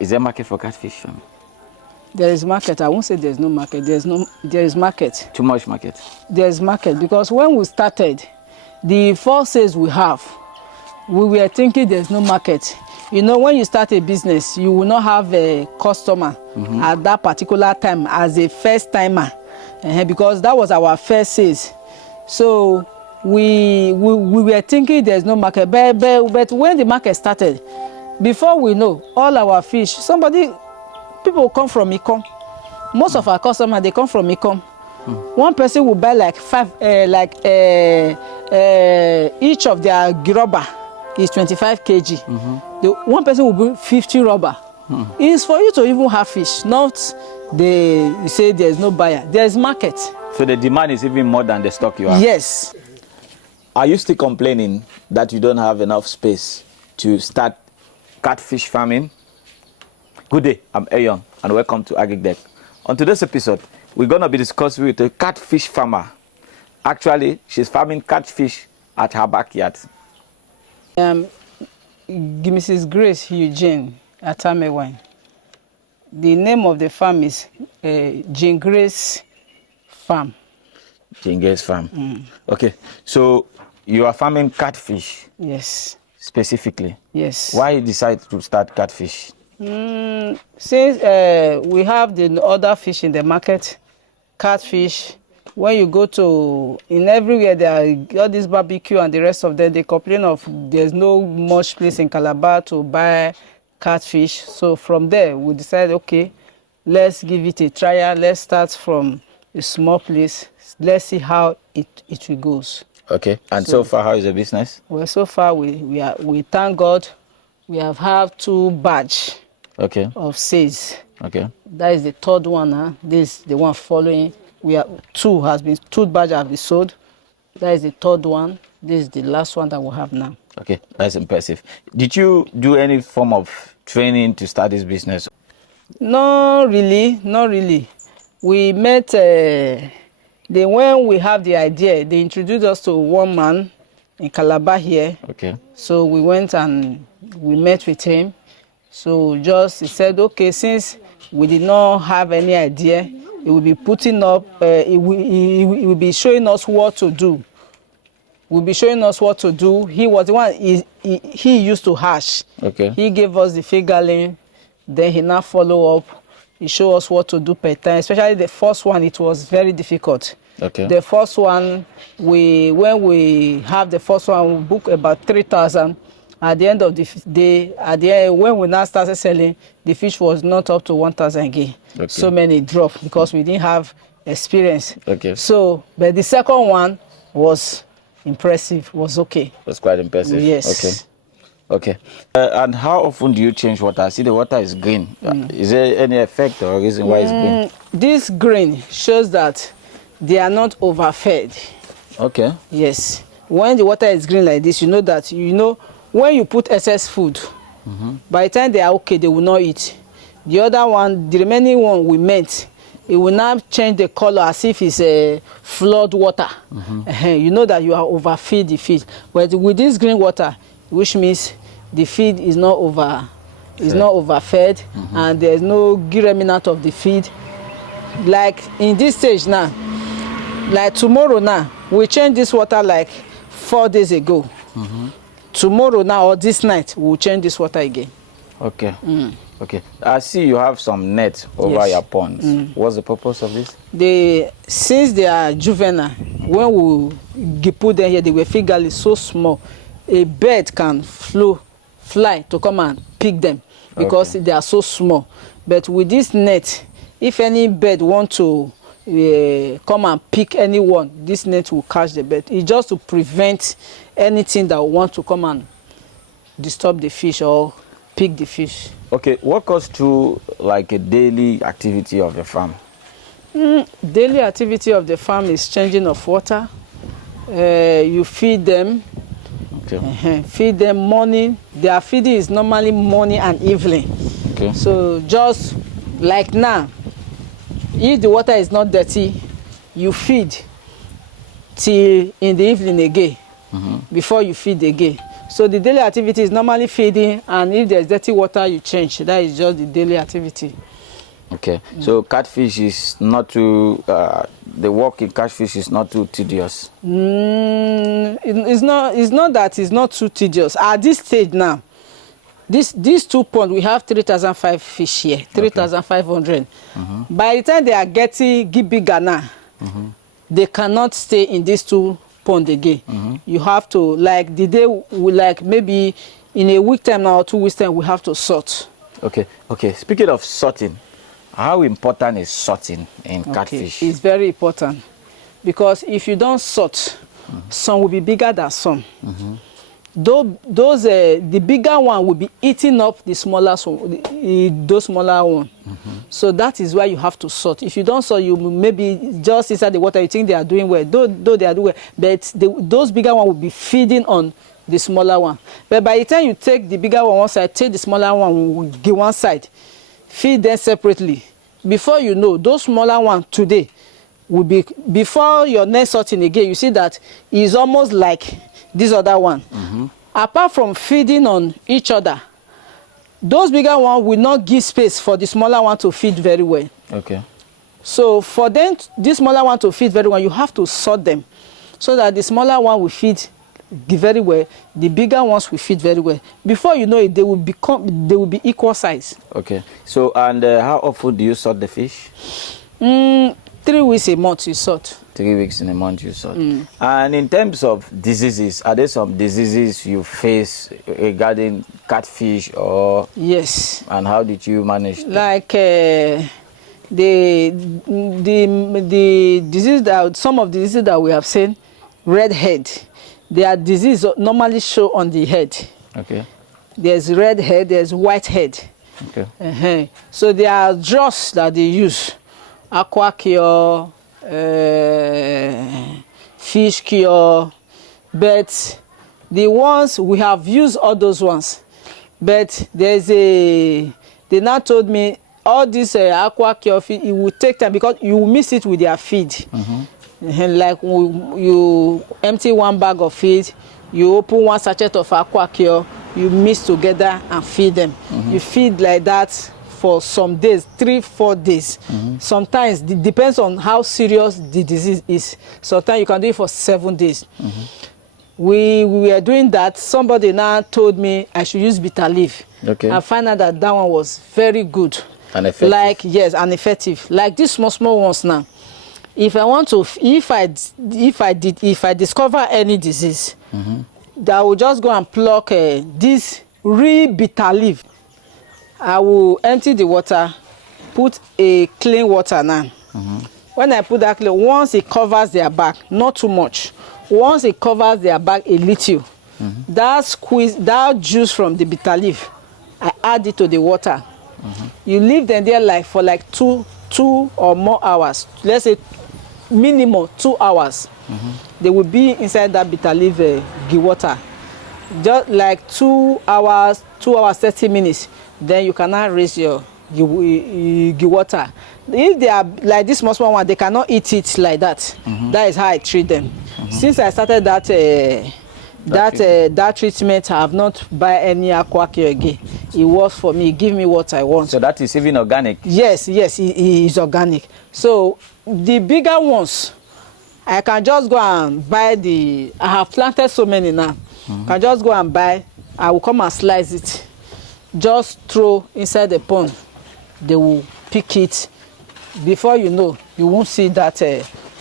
Is there market for catfish farming? There is market. I won't say there's no market. There is market. Too much market? There is market because when we started, the first sales we have, we were thinking there's no market. You know, when you start a business, you will not have a customer at that particular time as a first timer, because that was our first sales. So we were thinking there's no market, but when the market started, before we know, all our fish, people come from Ikom. Most of our customers, they come from Ikom. One person will buy like each of their rubber is 25 kg. The one person will bring 50 rubber. It's for you to even have fish, not they say there's no buyer. There's market. So the demand is even more than the stock you have? Yes. Are you still complaining that you don't have enough space to start catfish farming? Good day, I'm Ayon, and welcome to AGRICDECK. On today's episode, we're going to be discussing with a catfish farmer. Actually, she's farming catfish at her backyard. Mrs. Grace Eugene Atamewan. The name of the farm is Jane Grace Farm. Jane Grace Farm. Okay, so you are farming catfish? Yes. Specifically? Yes. Why you decide to start catfish? Since we have the other fish in the market, catfish, when you go to, in everywhere there are all this barbecue and the rest of them, they complain of there's no much place in Calabar to buy catfish. So from there, we decided, okay, let's give it a trial. Let's start from a small place. Let's see how it goes. Okay, and so far, how is the business? Well, so far, we thank God, we have 2 batch of sales. Okay. That is the 3rd one. This is the one following. We have 2 batch have been sold. That is the 3rd one. This is the last one that we have now. Okay, that's impressive. Did you do any form of training to start this business? No, really, not really. We met. When we have the idea, they introduced us to one man in Calabar here. Okay. So we went and we met with him. So he said, okay, since we did not have any idea, he will be putting up, he will be showing us what to do. We'll be showing us what to do. He was the one, he used to hash. Okay. He gave us the fingerling, then he now follow up. He showed us what to do per time, especially the first one, it was very difficult. Okay. The first one, when we have the first one, we book about 3,000. At the end of the day, when we now started selling, the fish was not up to 1,000 again. Okay. So many dropped because we didn't have experience. Okay. So, but the second one was impressive, was okay. That's quite impressive. Yes. Okay. Okay. And how often do you change water? I see the water is green. Is there any effect or reason why it's green? This green shows that they are not overfed. Okay. Yes. When the water is green like this, you know that, when you put excess food, by the time they are okay, they will not eat. The other one, the remaining one we meant, it will now change the color as if it's a flood water. You know that you are overfeed the fish. But with this green water, which means the feed is not overfed, and there's no remnant of the feed. Like in this stage now, like tomorrow now, we change this water like 4 days ago. Tomorrow now or this night, we'll change this water again. Okay. Okay. I see you have some net over your ponds. What's the purpose of this? Since they are juvenile, when we put them here, they were fingerlings so small. A bird can fly to come and pick them because they are so small. But with this net, if any bird want to come and pick anyone, this net will catch the bird. It's just to prevent anything that want to come and disturb the fish or pick the fish. Okay, walk us through like a daily activity of the farm. Daily activity of the farm is changing of water. You feed them. Okay. Feed them morning. Their feeding is normally morning and evening. Okay. So just like now, if the water is not dirty, you feed till in the evening again, before you feed again. So the daily activity is normally feeding, and if there's dirty water, you change. That is just the daily activity. Okay, so catfish is not too, the work in catfish is not too tedious. It's not that it's not too tedious. At this stage now, these 2 ponds, we have 3,005 fish here, 3,500. By the time they are getting bigger now, they cannot stay in these 2 ponds again. You have to, like the day, we like maybe in a week time now or 2 weeks time, we have to sort. Okay, speaking of sorting, how important is sorting in catfish? It's very important, because if you don't sort, some will be bigger than some. Those the bigger one will be eating up the smaller one, those smaller one. So that is why you have to sort. If you don't sort, you maybe just inside the water, you think they are doing well, though they are doing well, but those bigger one will be feeding on the smaller one. But by the time you take the bigger one side, take the smaller one one side, feed them separately, before you know, those smaller ones today will be, before your next sorting again, you see that it's almost like this other one. Apart from feeding on each other, those bigger ones will not give space for the smaller one to feed very well. Okay. So for them, this smaller one to feed very well, you have to sort them so that the smaller one will feed very well, the bigger ones will feed very well. Before you know it, they will be equal size. Okay. So, and how often do you sort the fish? 3 weeks a month you sort. 3 weeks in a month you sort. And in terms of diseases, are there some diseases you face regarding catfish or? Yes. And how did you manage them? Like the disease that, some of the diseases that we have seen, red head. Their disease normally show on the head. Okay. There's red head, there's white head. Okay. So there are drugs that they use. Aquaculture, fish cure, but the ones we have used all those ones. But there's they now told me all this Aquaculture feed, it will take time because you will mix it with their feed. Like you empty 1 bag of feed, you open 1 sachet of Aquaculture, you mix together and feed them. You feed like that for some days, 3-4 days. Sometimes it depends on how serious the disease is. Sometimes you can do it for 7 days. We were doing that. Somebody now told me I should use bitter leaf. Okay. I found out that one was very good. And effective. Like, yes, and effective. Like these small ones now. If I want to, if I discover any disease, that I will just go and pluck this real bitter leaf. I will empty the water, put a clean water now. When I put that clean, once it covers their back, not too much. Once it covers their back a little, that juice from the bitter leaf, I add it to the water. You leave them there like for like two or more hours. Let's say minimum 2 hours. They will be inside that bitter leaf water. Just like 2 hours, 30 minutes. Then you cannot raise your water. If they are like this small one, they cannot eat it like that. That is how I treat them. Since I started that treatment, I have not buy any Aquaculture again. It works for me. Give me what I want. So that is even organic? Yes, it is organic. So the bigger ones, I can just go and buy I have planted so many now. I can just go and buy. I will come and slice it. Just throw inside the pond. They will pick it. Before you know, you won't see that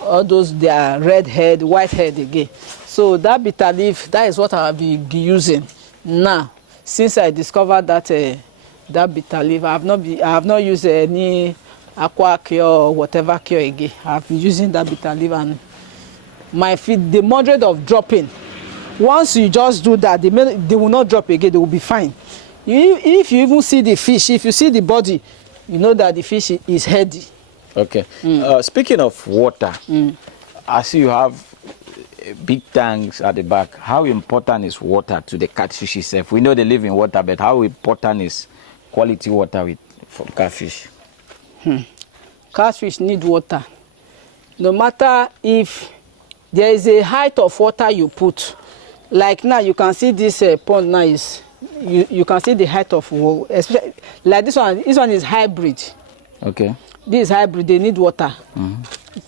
all those their red head, white head again. So that bitter leaf, that is what I will be using now. Since I discovered that that bitter leaf, I have not used any Aquaculture or whatever cure again. I have been using that bitter leaf, and my feed, the moderate of dropping. Once you just do that, they will not drop again. They will be fine. If you even see the fish, if you see the body, you know that the fish is healthy. Okay. Speaking of water, I see you have big tanks at the back. How important is water to the catfish itself? We know they live in water, but how important is quality water for catfish? Catfish need water. No matter if there is a height of water you put, Like now, you can see this pond now is, you can see the height of water, especially like this one. This one is hybrid. Okay. This is hybrid. They need water.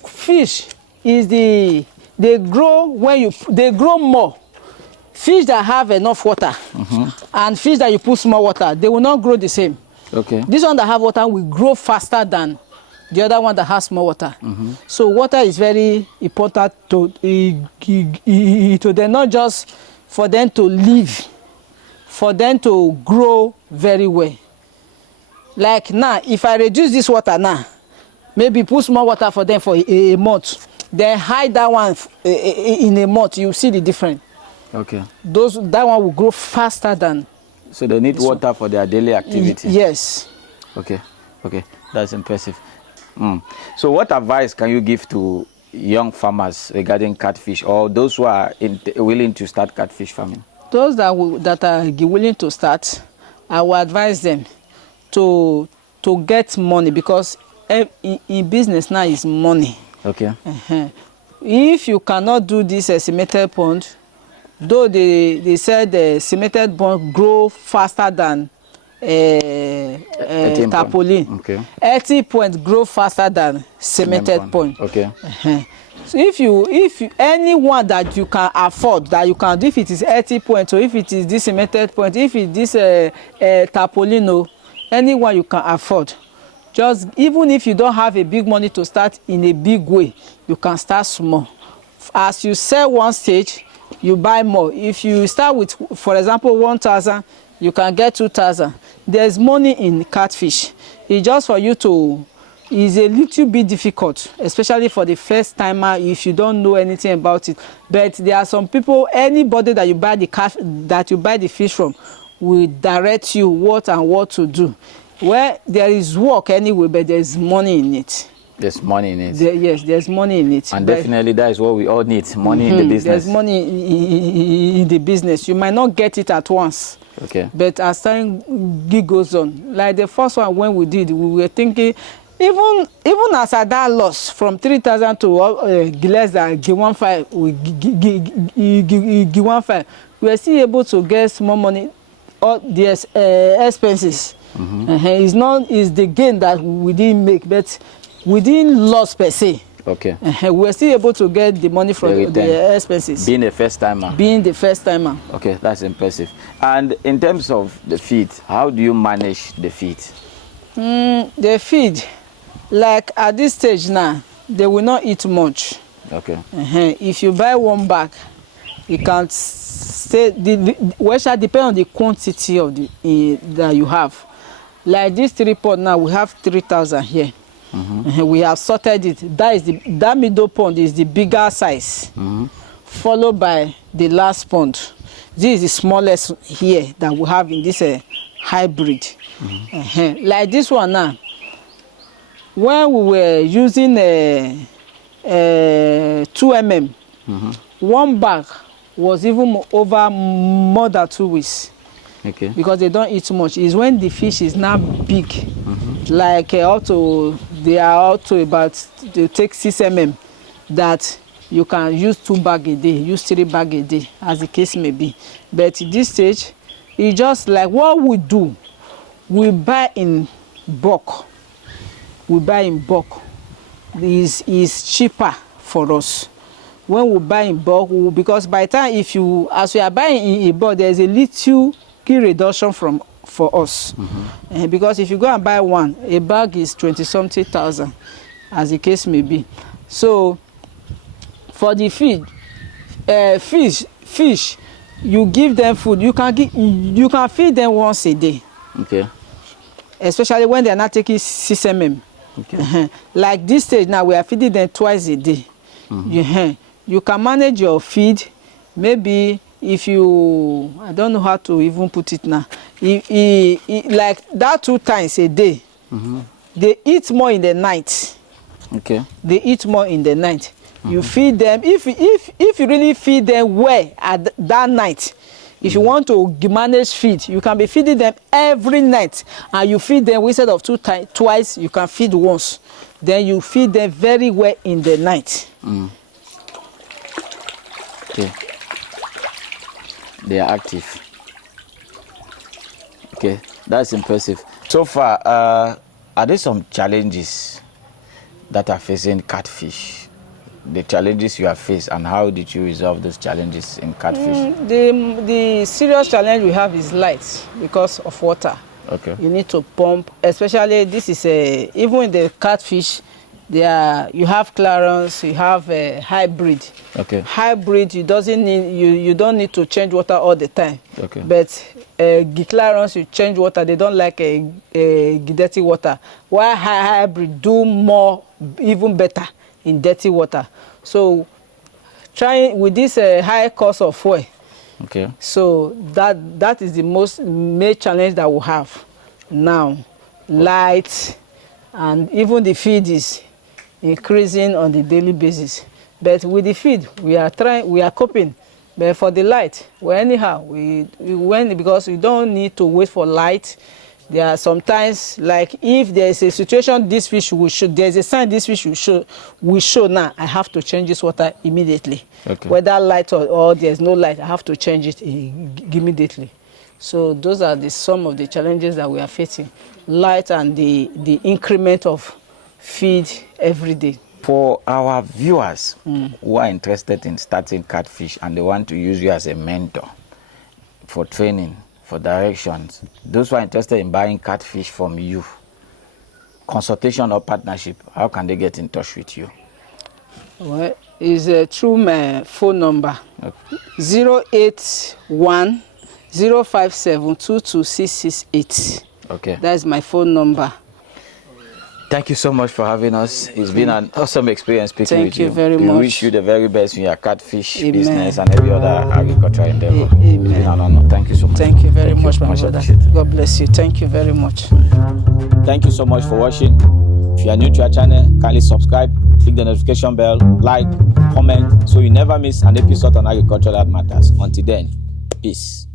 Fish is they grow when they grow more. Fish that have enough water and fish that you put small water, they will not grow the same. Okay. This one that have water will grow faster than the other one that has small water. So water is very important to them, not just for them to live, for them to grow very well. Like now, if I reduce this water now, maybe put small water for them for a month, then hide that one in a month, you see the difference. Okay. That one will grow faster than. So they need water for their daily activity. Yes. Okay. Okay. That's impressive. So what advice can you give to young farmers regarding catfish, or those who are willing to start catfish farming? Those that are willing to start, I will advise them to get money, because in business now is money. Okay. If you cannot do this cemented pond, though they said the cemented pond grow faster than tarpaulin. Okay. 80 point grow faster than cemented pond. Okay. So if anyone that you can afford, that you can do, if it is 80 point, or if it is this cemented point, if it is this tarpaulin, anyone you can afford, just even if you don't have a big money to start in a big way, you can start small. As you sell one stage, you buy more. If you start with, for example, 1,000, you can get 2,000. There's money in catfish. It's just for you to, it's a little bit difficult, especially for the first timer if you don't know anything about it. But there are some people, anybody that you buy the fish from will direct you what to do. Well, there is work anyway, but there's money in it. There's money in it. Yes, there's money in it. And definitely that is what we all need, money in the business. There's money in the business. You might not get it at once. Okay. But as time goes on, like the first one when we did, we were thinking, even as at that loss from 3,000 to less than G15, we were still able to get small money. All the expenses. It's the gain that we didn't make, but we didn't lose per se. Okay. We were still able to get the money from the expenses. Being the first timer. Being the first timer. Okay, that's impressive. And in terms of the feed, how do you manage the feed? The feed, like at this stage now, they will not eat much. Okay. If you buy one bag, you can say well, shall depend on the quantity of that you have. Like this 3 pond now, we have 3,000 here. We have sorted it. That middle pond is the bigger size, followed by the last pond. This is the smallest here that we have in this hybrid. Like this one now, when we were using 2 mm, one bag was even over more than 2 weeks. Okay. Because they don't eat much. It's when the fish is now big, like they are up to about, they take 6 mm, that you can use 2 bags a day, use 3 bags a day, as the case may be. But at this stage, it's just like what we do, we buy in bulk. Is cheaper for us. When we buy in bulk, because by the time as we are buying in bulk, there is a little reduction for us. Because if you go and buy one, a bag is 20-something thousand, as the case may be. So for the fish, you give them food. You can feed them once a day. Okay. Especially when they are not taking 6 mm. Okay. Like this stage now, we are feeding them twice a day. You can manage your feed. Maybe if you, I don't know how to even put it now, like that 2 times a day, they eat more in the night. Okay. They eat more in the night. You feed them, if you really feed them well at that night, if you want to manage feed, you can be feeding them every night, and you feed them instead of twice, you can feed once. Then you feed them very well in the night. Okay. They are active. Okay, that's impressive. So far, are there some challenges that are facing catfish? The challenges you have faced, and how did you resolve those challenges in catfish? The serious challenge we have is light because of water. Okay. You need to pump, especially this is even in the catfish, you have clearance, you have a hybrid. Okay. Hybrid, you don't need to change water all the time. Okay. But clearance, you change water. They don't like a dirty water. While hybrid do more, even better in dirty water. So trying with this high cost of fuel. Okay. So that is the most main challenge that we have now. Light, and even the feed is increasing on the daily basis. But with the feed, we are coping. But for the light, well, anyhow, we went because we don't need to wait for light. There are sometimes, like if there is a situation this fish will show, there's a sign this fish will show now, I have to change this water immediately. Okay. Whether light or there's no light, I have to change it immediately. So those are some of the challenges that we are facing. Light and the increment of feed every day. For our viewers who are interested in starting catfish and they want to use you as a mentor for training, for directions, those who are interested in buying catfish from you, consultation or partnership, how can they get in touch with you? Well, it's through my phone number, okay. 081 057 22668. Okay. That's my phone number. Thank you so much for having us. It's been an awesome experience speaking with you. Thank you very much. We wish you the very best in your catfish business and every other agricultural endeavor. It's been an honor. Thank you so much. Thank you very much, my brother. God bless you. Thank you very much. Thank you so much for watching. If you are new to our channel, kindly subscribe, click the notification bell, like, comment, so you never miss an episode on agriculture that matters. Until then, peace.